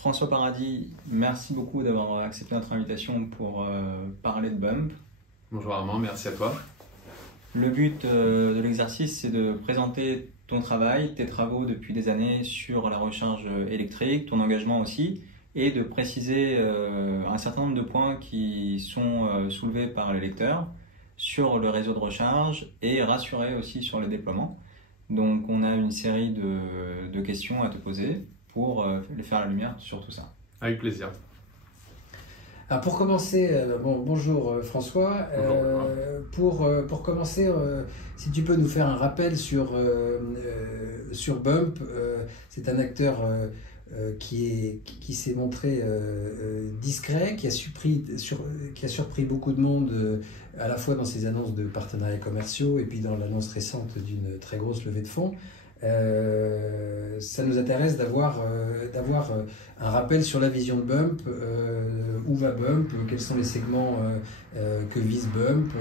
François Paradis, merci beaucoup d'avoir accepté notre invitation pour parler de Bump. Bonjour Armand, merci à toi. Le but de l'exercice, c'est de présenter ton travail, tes travaux depuis des années sur la recharge électrique, ton engagement aussi, et de préciser un certain nombre de points qui sont soulevés par les lecteurs sur le réseau de recharge et rassurer aussi sur le déploiement. Donc on a une série de questions à te poser pour faire la lumière sur tout ça. Avec plaisir. Alors pour commencer, bonjour François. Pour commencer, si tu peux nous faire un rappel sur Bump, c'est un acteur qui s'est montré discret, qui a surpris beaucoup de monde, à la fois dans ses annonces de partenariats commerciaux et puis dans l'annonce récente d'une très grosse levée de fonds. Ça nous intéresse d'avoir un rappel sur la vision de Bump, où va Bump, quels sont les segments que vise Bump.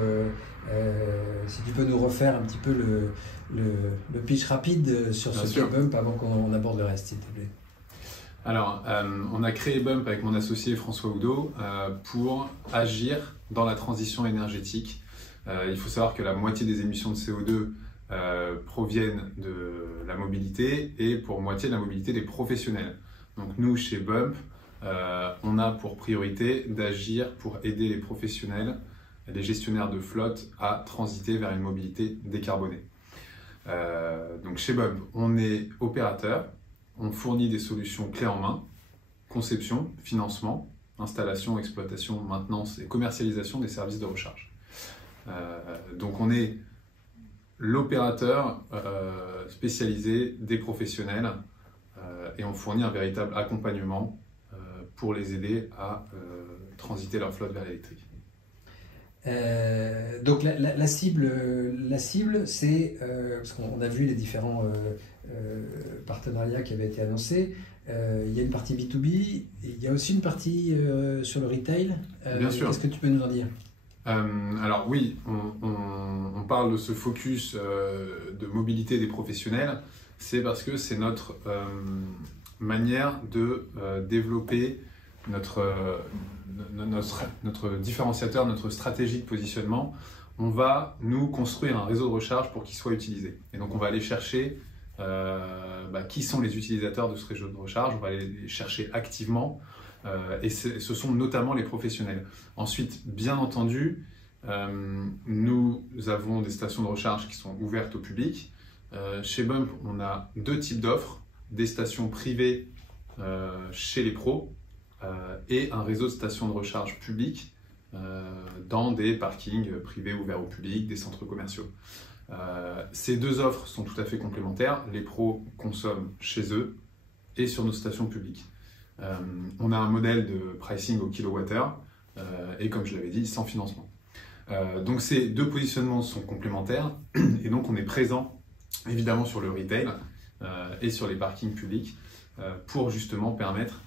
Si tu peux nous refaire un petit peu le pitch rapide sur ce qu'est Bump avant qu'on aborde le reste, s'il te plaît. Alors, on a créé Bump avec mon associé François Oudot pour agir dans la transition énergétique. Il faut savoir que la moitié des émissions de CO2 proviennent de la mobilité et pour moitié de la mobilité des professionnels. Donc nous, chez Bump, on a pour priorité d'agir pour aider les professionnels, les gestionnaires de flotte à transiter vers une mobilité décarbonée. Donc chez Bump, on est opérateur, on fournit des solutions clés en main, conception, financement, installation, exploitation, maintenance et commercialisation des services de recharge. Donc on est l'opérateur spécialisé des professionnels et on fournit un véritable accompagnement pour les aider à transiter leur flotte vers l'électrique. Donc la cible c'est, parce qu'on a vu les différents partenariats qui avaient été annoncés, il y a une partie B2B, il y a aussi une partie sur le retail. Bien sûr. Qu'est-ce que tu peux nous en dire ? Alors oui, on parle de ce focus de mobilité des professionnels, c'est parce que c'est notre manière de développer notre différenciateur, notre stratégie de positionnement. On va nous construire un réseau de recharge pour qu'il soit utilisé. Et donc on va aller chercher qui sont les utilisateurs de ce réseau de recharge, on va aller les chercher activement. Et ce sont notamment les professionnels. Ensuite, bien entendu, nous avons des stations de recharge qui sont ouvertes au public. Chez Bump, on a deux types d'offres, des stations privées chez les pros et un réseau de stations de recharge publiques dans des parkings privés ouverts au public, des centres commerciaux. Ces deux offres sont tout à fait complémentaires. Les pros consomment chez eux et sur nos stations publiques. On a un modèle de pricing au kilowattheure et comme je l'avais dit, sans financement. Donc ces deux positionnements sont complémentaires et donc on est présent évidemment sur le retail et sur les parkings publics pour justement permettre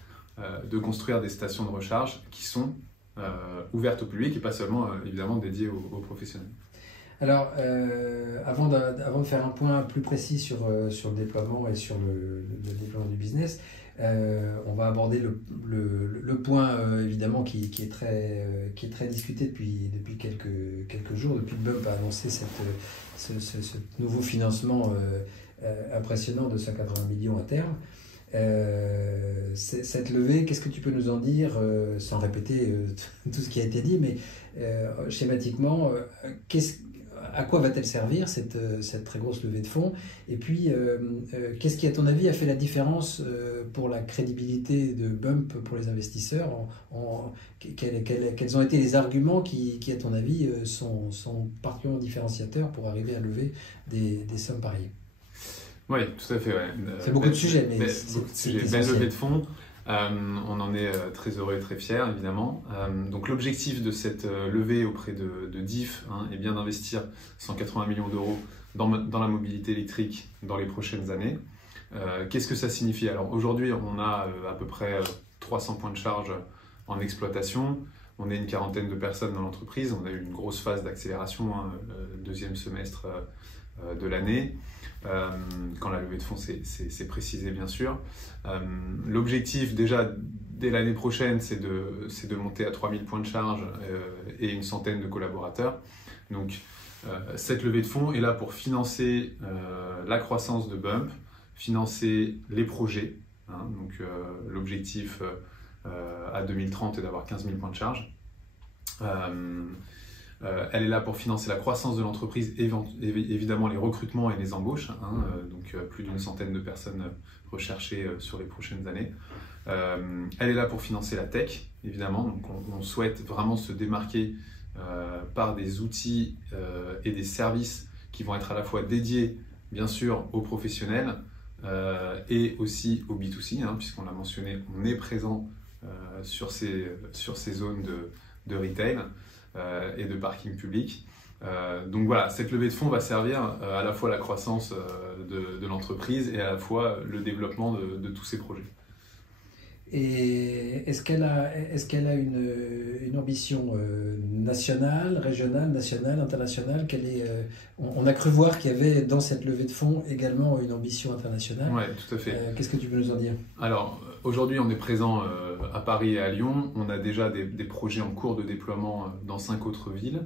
de construire des stations de recharge qui sont ouvertes au public et pas seulement évidemment dédiées aux professionnels. Alors, avant de faire un point plus précis sur le déploiement et sur le déploiement du business, on va aborder le point évidemment qui est très discuté depuis quelques jours, depuis que Bump a annoncé ce nouveau financement impressionnant de 180 millions à terme. Cette levée, qu'est-ce que tu peux nous en dire, sans répéter tout ce qui a été dit, mais schématiquement, à quoi va-t-elle servir cette très grosse levée de fonds? Et puis, qu'est-ce qui, à ton avis, a fait la différence pour la crédibilité de Bump pour les investisseurs? Quels ont été les arguments qui à ton avis, sont particulièrement différenciateurs pour arriver à lever des sommes pareilles? Oui, tout à fait. Ouais. C'est beaucoup de sujets, mais belle levée de fonds. On en est très heureux et très fiers, évidemment. Donc l'objectif de cette levée auprès de DIF est bien d'investir 180 millions d'euros dans la mobilité électrique dans les prochaines années. Qu'est-ce que ça signifie? Alors aujourd'hui, on a à peu près 300 points de charge en exploitation. On est une quarantaine de personnes dans l'entreprise. On a eu une grosse phase d'accélération, deuxième semestre de l'année, quand la levée de fonds c'est précisé bien sûr. L'objectif déjà dès l'année prochaine, c'est de monter à 3000 points de charge et une centaine de collaborateurs. Donc cette levée de fonds est là pour financer la croissance de Bump, financer les projets. Hein, donc l'objectif à 2030 est d'avoir 15 000 points de charge. Elle est là pour financer la croissance de l'entreprise, évidemment les recrutements et les embauches, hein, donc plus d'une centaine de personnes recherchées sur les prochaines années. Elle est là pour financer la tech, évidemment, donc on souhaite vraiment se démarquer par des outils et des services qui vont être à la fois dédiés, bien sûr, aux professionnels et aussi au B2C, hein, puisqu'on l'a mentionné, on est présent sur ces zones de retail et de parking public. Donc voilà, cette levée de fonds va servir à la fois à la croissance de l'entreprise et à la fois le développement de tous ces projets. Et est-ce qu'elle a une ambition nationale, régionale, nationale, internationale? On a cru voir qu'il y avait dans cette levée de fonds également une ambition internationale. Oui, tout à fait. Qu'est-ce que tu peux nous en dire? Alors, aujourd'hui, on est présent à Paris et à Lyon. On a déjà des projets en cours de déploiement dans 5 autres villes.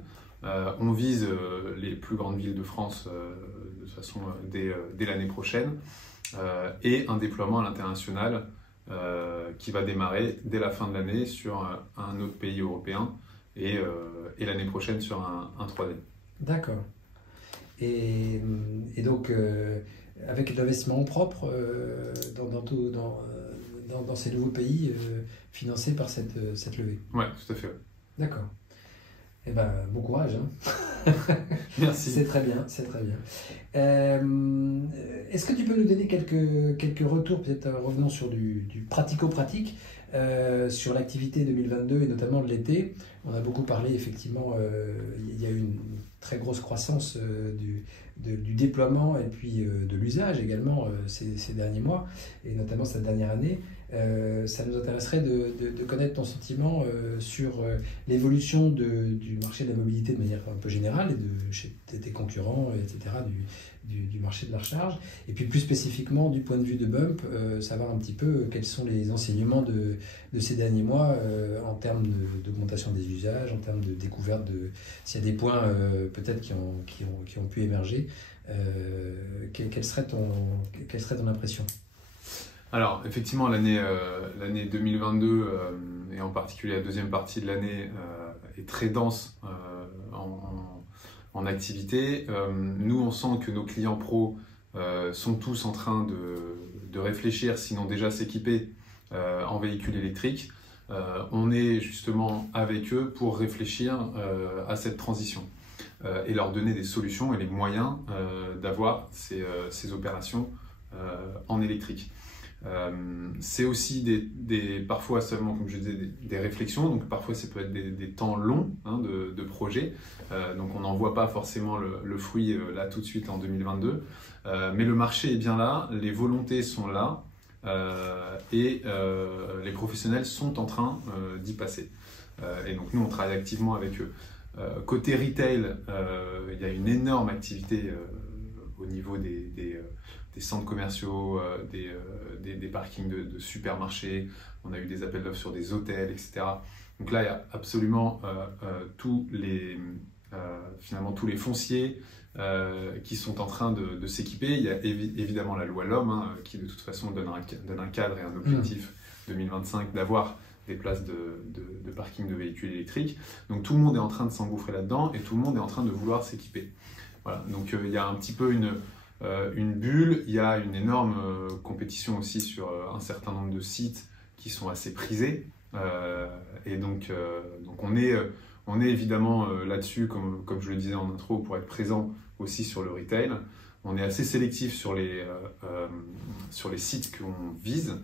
On vise les plus grandes villes de France de toute façon dès l'année prochaine. Et un déploiement à l'international qui va démarrer dès la fin de l'année sur un autre pays européen et l'année prochaine sur un troisième. D'accord. Et donc, avec l'investissement propre dans ces nouveaux pays financés par cette levée. Oui, tout à fait. Ouais. D'accord. Eh ben, bon courage. Hein. Merci. C'est très bien, c'est très bien. Est-ce que tu peux nous donner quelques retours, peut-être revenons sur du pratico-pratique, sur l'activité 2022 et notamment de l'été. On a beaucoup parlé, effectivement, il y a eu une très grosse croissance du déploiement et puis de l'usage également ces derniers mois, et notamment cette dernière année. Ça nous intéresserait de connaître ton sentiment sur l'évolution du marché de la mobilité de manière un peu générale et chez tes concurrents, etc., du marché de la recharge. Et puis plus spécifiquement du point de vue de Bump, savoir un petit peu quels sont les enseignements de ces derniers mois en termes d'augmentation des usages, en termes de découverte s'il y a des points peut-être qui ont pu émerger. Quelle serait ton impression? Alors, effectivement, l'année 2022, et en particulier la deuxième partie de l'année, est très dense en activité. Nous, on sent que nos clients pros sont tous en train de réfléchir, sinon déjà s'équiper en véhicules électriques. On est justement avec eux pour réfléchir à cette transition et leur donner des solutions et les moyens d'avoir ces opérations en électrique. C'est aussi parfois seulement, comme je disais, des réflexions, donc parfois ça peut être des temps longs hein, de projet, donc on n'en voit pas forcément le fruit là tout de suite en 2022, mais le marché est bien là, les volontés sont là et les professionnels sont en train d'y passer. Et donc nous on travaille activement avec eux. Côté retail, il y a une énorme activité au niveau des centres commerciaux, des parkings de supermarchés. On a eu des appels d'offres sur des hôtels, etc. Donc là, il y a absolument finalement tous les fonciers qui sont en train de s'équiper. Il y a évidemment la loi LOM hein, qui de toute façon donne un cadre et un objectif 2025 d'avoir des places de parking de véhicules électriques. Donc tout le monde est en train de s'engouffrer là-dedans et tout le monde est en train de vouloir s'équiper. Voilà. Donc il y a un petit peu une bulle, il y a une énorme compétition aussi sur un certain nombre de sites qui sont assez prisés. Et donc on est évidemment là-dessus, comme je le disais en intro, pour être présent aussi sur le retail. On est assez sélectif sur les sites qu'on vise.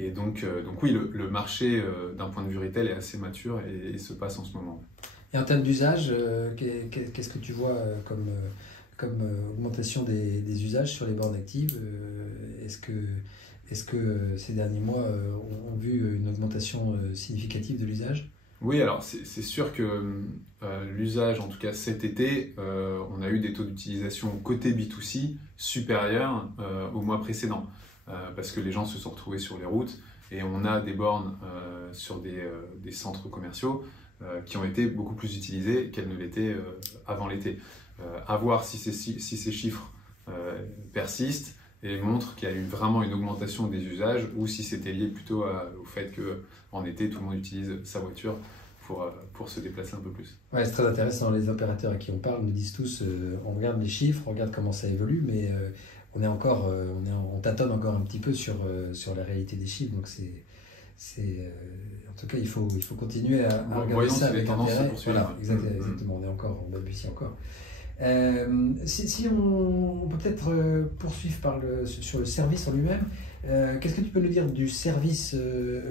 Et donc oui, le marché d'un point de vue retail est assez mature et se passe en ce moment. Et en termes d'usage, qu'est-ce que tu vois comme augmentation des usages sur les bornes actives? Est-ce que ces derniers mois ont vu une augmentation significative de l'usage? Oui, alors c'est sûr que l'usage, en tout cas cet été, on a eu des taux d'utilisation côté B2C supérieurs au mois précédent, parce que les gens se sont retrouvés sur les routes et on a des bornes sur des centres commerciaux qui ont été beaucoup plus utilisées qu'elles ne l'étaient avant l'été. À voir si ces chiffres persistent et montrent qu'il y a eu vraiment une augmentation des usages ou si c'était lié plutôt au fait qu'en été, tout le monde utilise sa voiture pour se déplacer un peu plus. Ouais, c'est très intéressant. Les opérateurs à qui on parle nous disent tous on regarde les chiffres, on regarde comment ça évolue, mais on tâtonne encore un petit peu sur la réalité des chiffres. Donc en tout cas, il faut continuer à regarder ça avec intérêt. Voilà, exactement. On balbutie encore. Si on peut peut-être poursuivre sur le service en lui-même, qu'est-ce que tu peux nous dire du service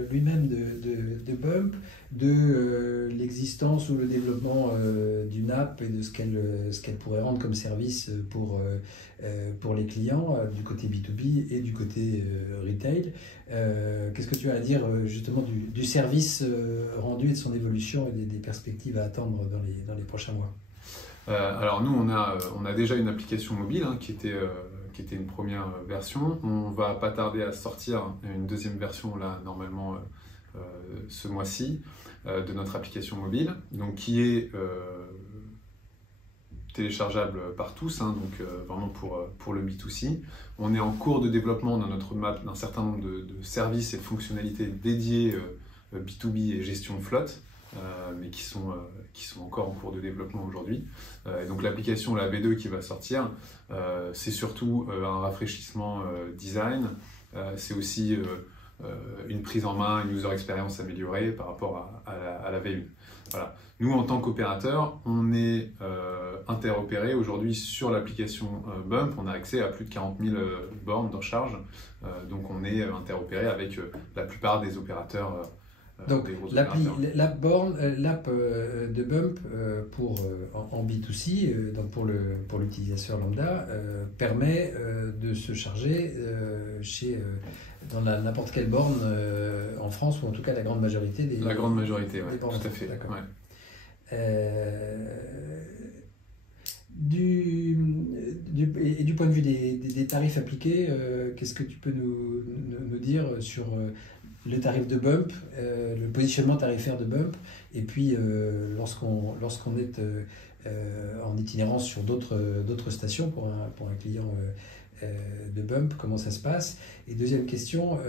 lui-même de Bump, de l'existence ou le développement d'une app et de ce qu'elle pourrait rendre comme service pour les clients du côté B2B et du côté retail. Qu'est-ce que tu as à dire justement du service rendu et de son évolution et des perspectives à attendre dans les prochains mois? Alors nous, on a déjà une application mobile qui était une première version. On va pas tarder à sortir une deuxième version là normalement ce mois-ci de notre application mobile, donc qui est téléchargeable par tous, donc vraiment pour le B2C. On est en cours de développement dans notre map d'un certain nombre de services et de fonctionnalités dédiées B2B et gestion de flotte. Mais qui sont encore en cours de développement aujourd'hui. Et donc l'application, la V2 qui va sortir, c'est surtout un rafraîchissement design, c'est aussi une prise en main, une user experience améliorée par rapport à la V1. Voilà. Nous, en tant qu'opérateur, on est interopéré aujourd'hui sur l'application Bump. On a accès à plus de 40 000 bornes de recharge, donc on est interopéré avec la plupart des opérateurs. Donc l'app de Bump en B2C, donc pour l'utilisateur lambda, permet de se charger dans n'importe quelle borne en France, ou en tout cas la grande majorité des bornes. La grande majorité, oui, tout à fait. D'accord. Ouais. Du point de vue des tarifs appliqués, qu'est-ce que tu peux nous dire sur le tarif de Bump, le positionnement tarifaire de Bump, et puis lorsqu'on est en itinérance sur d'autres stations pour un client de Bump, comment ça se passe? Et deuxième question,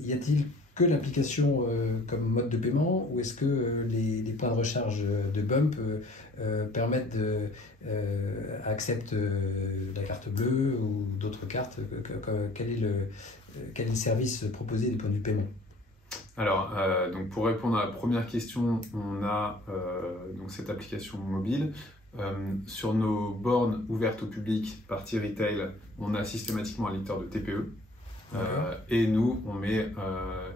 y a-t-il que l'application comme mode de paiement, ou est-ce que les points de recharge de Bump acceptent la carte bleue ou d'autres cartes? Quel est le service proposé du point de vue paiement? Alors, donc pour répondre à la première question, on a donc cette application mobile. Sur nos bornes ouvertes au public, partie retail, on a systématiquement un lecteur de TPE. Et nous, on met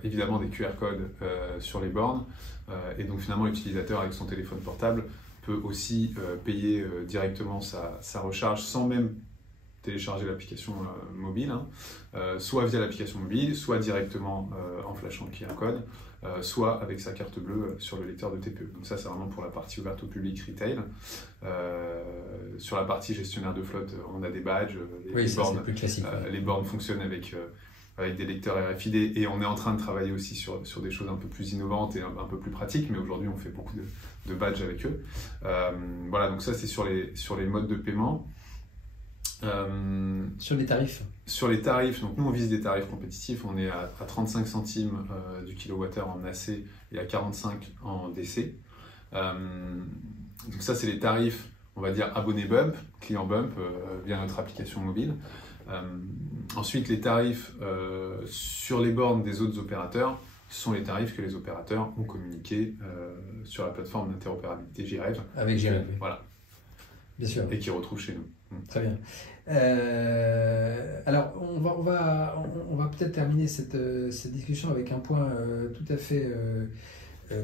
évidemment des QR codes sur les bornes. Et donc finalement, l'utilisateur avec son téléphone portable peut aussi payer directement sa recharge sans même télécharger l'application mobile, soit via l'application mobile, soit directement en flashant le QR code, soit avec sa carte bleue sur le lecteur de TPE. Donc ça, c'est vraiment pour la partie ouverte au public retail. Sur la partie gestionnaire de flotte, on a des badges, plus classique, les bornes fonctionnent avec des lecteurs RFID, et on est en train de travailler aussi sur des choses un peu plus innovantes et un peu plus pratiques, mais aujourd'hui on fait beaucoup de badges avec eux. Voilà, donc ça c'est sur les modes de paiement. Sur les tarifs. Sur les tarifs, donc nous on vise des tarifs compétitifs, on est à 35 centimes du kilowattheure en AC et à 45 en DC. Donc ça c'est les tarifs, on va dire abonné Bump, client Bump via notre application mobile. Ensuite les tarifs sur les bornes des autres opérateurs sont les tarifs que les opérateurs ont communiqués sur la plateforme d'interopérabilité JREV. Avec JREV. Voilà. Bien sûr. Et qui retrouvent chez nous. Très bien. Alors, on va peut-être terminer cette discussion avec un point tout à fait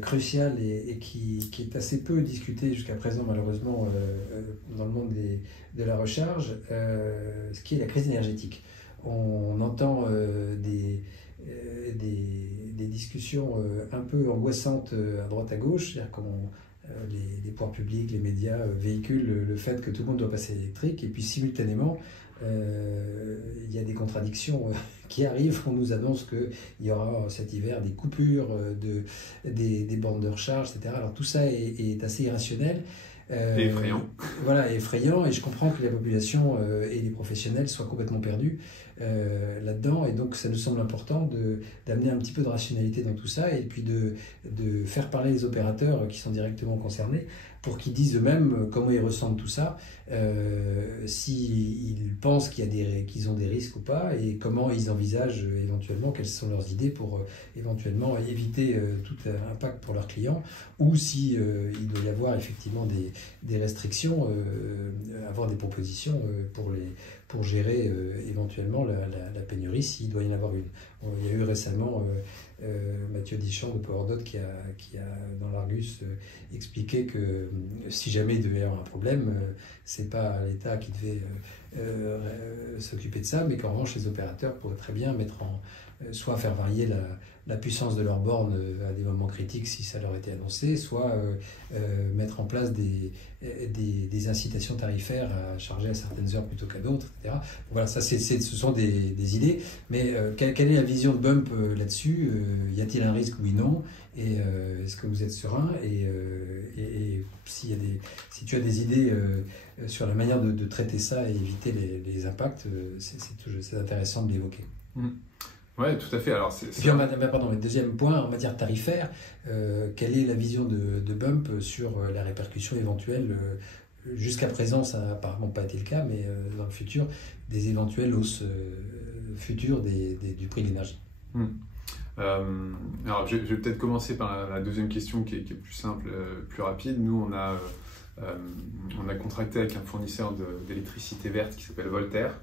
crucial et qui est assez peu discuté jusqu'à présent, malheureusement, dans le monde de la recharge, ce qui est la crise énergétique. On entend des discussions un peu angoissantes à droite à gauche, c'est-à-dire qu'on les pouvoirs publics, les médias véhiculent le fait que tout le monde doit passer à l'électrique, et puis simultanément, il y a des contradictions qui arrivent. On nous annonce qu'il y aura cet hiver des coupures, des bornes de recharge, etc. Alors tout ça est assez irrationnel. Et effrayant. Voilà, effrayant, et je comprends que la population et les professionnels soient complètement perdus là-dedans, et donc ça nous semble important d'amener un petit peu de rationalité dans tout ça, et puis de faire parler les opérateurs qui sont directement concernés pour qu'ils disent eux-mêmes comment ils ressentent tout ça, s'ils pensent qu'ils ont des risques ou pas, et comment ils envisagent éventuellement, quelles sont leurs idées pour éventuellement éviter tout impact pour leurs clients, ou si il doit y avoir effectivement des restrictions, avoir des propositions pour gérer éventuellement la pénurie, s'il doit y en avoir une. Il y a eu récemment Mathieu Dichand de PowerDot qui a dans l'Argus expliqué que si jamais il devait y avoir un problème, c'est pas l'État qui devait s'occuper de ça, mais qu'en revanche les opérateurs pourraient très bien soit faire varier la puissance de leurs bornes à des moments critiques si ça leur était annoncé, soit mettre en place des incitations tarifaires à charger à certaines heures plutôt qu'à d'autres, etc. Voilà, ça ce sont des idées, mais quelle est la vision de Bump là-dessus? Y a-t-il un risque, oui, non? Et est-ce que vous êtes serein? Et si tu as des idées sur la manière de traiter ça et éviter les impacts, c'est intéressant de l'évoquer. Oui, tout à fait. Alors, puis, pardon, le deuxième point, en matière tarifaire, quelle est la vision de Bump sur la répercussion éventuelle jusqu'à présent, ça n'a apparemment pas été le cas, mais dans le futur, des éventuelles hausses futures du prix de l'énergie. Alors, je vais peut-être commencer par la deuxième question qui est plus simple, plus rapide. Nous, on a contracté avec un fournisseur d'électricité verte qui s'appelle Voltaire,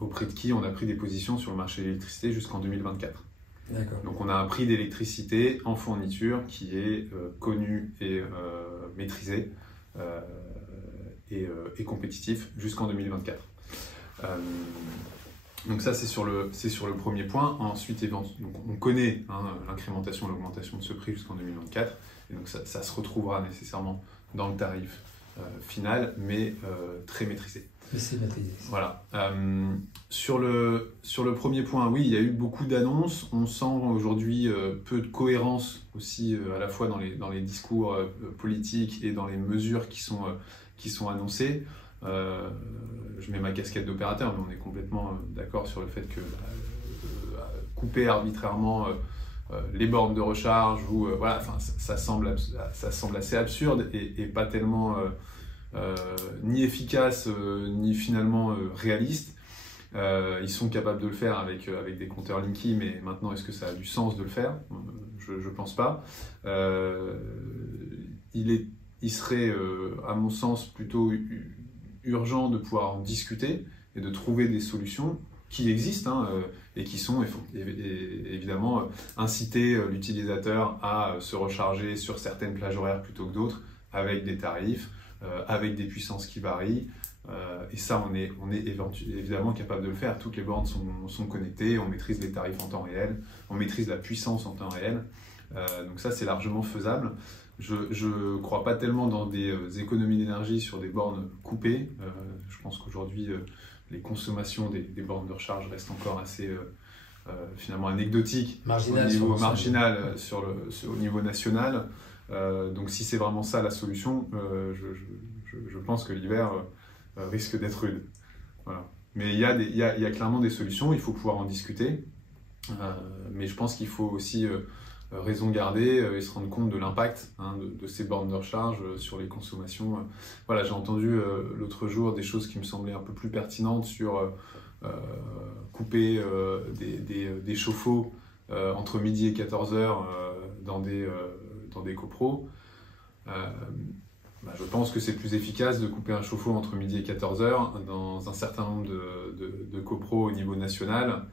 auprès de qui on a pris des positions sur le marché de l'électricité jusqu'en 2024. D'accord. Donc on a un prix d'électricité en fourniture qui est connu et maîtrisé et compétitif jusqu'en 2024. Donc ça c'est sur le premier point. Ensuite donc on connaît l'incrémentation, l'augmentation de ce prix jusqu'en 2024, et donc ça se retrouvera nécessairement dans le tarif final, mais très maîtrisé. Voilà. Sur le premier point, oui, il y a eu beaucoup d'annonces. On sent aujourd'hui peu de cohérence aussi, à la fois dans les discours politiques et dans les mesures qui sont annoncées. Je mets ma casquette d'opérateur, mais on est complètement d'accord sur le fait que couper arbitrairement les bornes de recharge, voilà, ça semble assez absurde et pas tellement ni efficace ni finalement réaliste. Ils sont capables de le faire avec des compteurs Linky, mais maintenant est-ce que ça a du sens de le faire? Je pense pas. Il serait à mon sens plutôt urgent de pouvoir en discuter et de trouver des solutions qui existent et qui sont évidemment inciter l'utilisateur à se recharger sur certaines plages horaires plutôt que d'autres, avec des tarifs, avec des puissances qui varient, et ça on est évidemment capable de le faire. Toutes les bornes sont connectées, on maîtrise les tarifs en temps réel, on maîtrise la puissance en temps réel, donc ça c'est largement faisable. Je ne crois pas tellement dans des économies d'énergie sur des bornes coupées. Je pense qu'aujourd'hui les consommations des bornes de recharge restent encore assez finalement anecdotiques au niveau marginal au niveau national. Donc si c'est vraiment ça la solution, je pense que l'hiver risque d'être rude. Voilà. Mais il y a clairement des solutions, il faut pouvoir en discuter. Mais je pense qu'il faut aussi raison garder et se rendre compte de l'impact de ces bornes de recharge sur les consommations. Voilà, j'ai entendu l'autre jour des choses qui me semblaient un peu plus pertinentes sur couper des chauffe-eau entre midi et 14h dans des copros. Je pense que c'est plus efficace de couper un chauffe-eau entre midi et 14h dans un certain nombre de copros au niveau national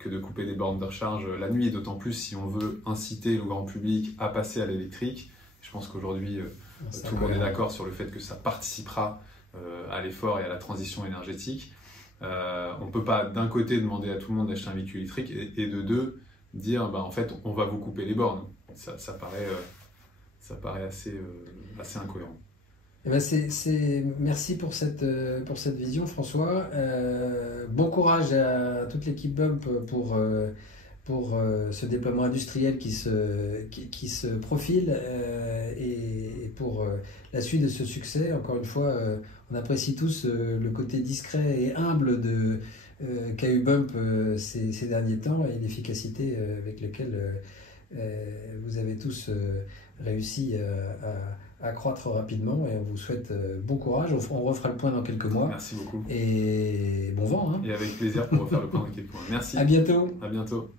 que de couper des bornes de recharge la nuit, d'autant plus si on veut inciter le grand public à passer à l'électrique. Je pense qu'aujourd'hui, tout le monde est d'accord sur le fait que ça participera à l'effort et à la transition énergétique. On ne peut pas d'un côté demander à tout le monde d'acheter un véhicule électrique et de deux dire en fait on va vous couper les bornes. Ça paraît assez incohérent. Eh ben merci pour cette vision, François. Bon courage à toute l'équipe Bump pour ce déploiement industriel qui se profile et pour la suite de ce succès. Encore une fois, on apprécie tous le côté discret et humble qu'a eu Bump ces derniers temps et l'efficacité avec laquelle vous avez tous réussi à croître rapidement, et on vous souhaite bon courage. On refera le point dans quelques mois. Merci beaucoup. Et bon vent. Et avec plaisir pour refaire le point dans quelques mois. Merci. À bientôt. À bientôt.